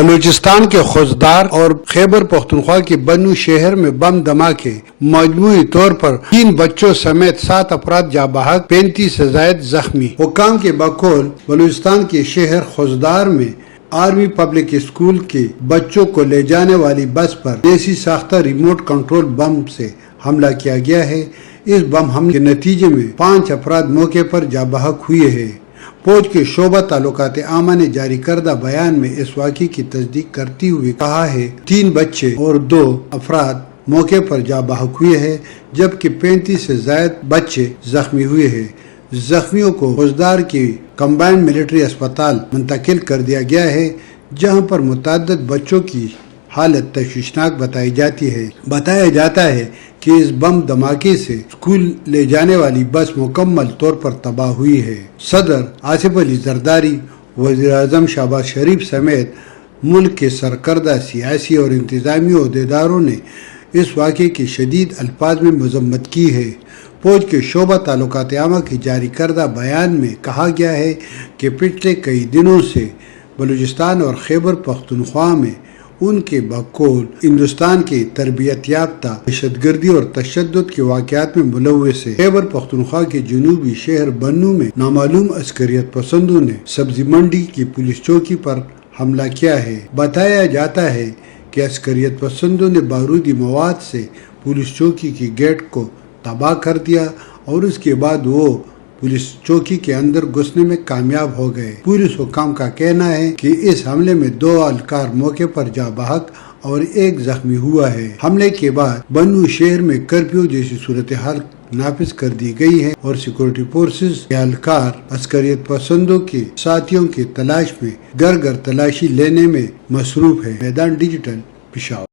بلوچستان کے خوزدار اور خیبر پختونخوا کے بنو شہر میں بم دھماکے، مجموعی طور پر 3 بچوں سمیت 7 افراد جاں بحق، 35 سے زائد زخمی۔ حکام کے بقول بلوچستان کے شہر خوزدار میں آرمی پبلک اسکول کے بچوں کو لے جانے والی بس پر دیسی ساختہ ریموٹ کنٹرول بم سے حملہ کیا گیا ہے۔ اس بم حملے کے نتیجے میں 5 افراد موقع پر جاں بحق ہوئے ہیں۔ فوج کے شعبہ تعلقات عامہ نے جاری کردہ بیان میں اس واقعے کی تصدیق کرتے ہوئے کہا ہے 3 بچے اور 2 افراد موقع پر جاں بحق ہوئے ہیں، جبکہ 35 سے زائد بچے زخمی ہوئے ہیں۔ زخمیوں کو خوزدار کی کمبائنڈ ملٹری اسپتال منتقل کر دیا گیا ہے، جہاں پر متعدد بچوں کی حالت تشویشناک بتائی جاتی ہے۔ بتایا جاتا ہے کہ اس بم دھماکے سے اسکول لے جانے والی بس مکمل طور پر تباہ ہوئی ہے۔ صدر آصف علی زرداری، وزیر اعظم شہباز شریف سمیت ملک کے سرکردہ سیاسی اور انتظامی عہدیداروں نے اس واقعے کی شدید الفاظ میں مذمت کی ہے۔ فوج کے شعبہ تعلقات عامہ کے جاری کردہ بیان میں کہا گیا ہے کہ پچھلے کئی دنوں سے بلوچستان اور خیبر پختونخوا میں ان کے بقول ہندوستان کے تربیت یافتہ دہشت گردی اور تشدد کے واقعات میں ملوث ہے۔ خیبر پختونخوا کے جنوبی شہر بنو میں نامعلوم عسکریت پسندوں نے سبزی منڈی کی پولیس چوکی پر حملہ کیا ہے۔ بتایا جاتا ہے کہ عسکریت پسندوں نے بارودی مواد سے پولیس چوکی کی گیٹ کو تباہ کر دیا اور اس کے بعد وہ پولیس چوکی کے اندر گھسنے میں کامیاب ہو گئے۔ پولیس حکام کا کہنا ہے کہ اس حملے میں 2 اہلکار موقع پر جاں بحق اور 1 زخمی ہوا ہے۔ حملے کے بعد بنو شہر میں کرفیو جیسی صورتحال نافذ کر دی گئی ہے اور سیکورٹی فورسز کے اہلکار عسکریت پسندوں کے ساتھیوں کی تلاش میں گھر گھر تلاشی لینے میں مصروف ہے۔ میدان ڈیجیٹل، پشاور۔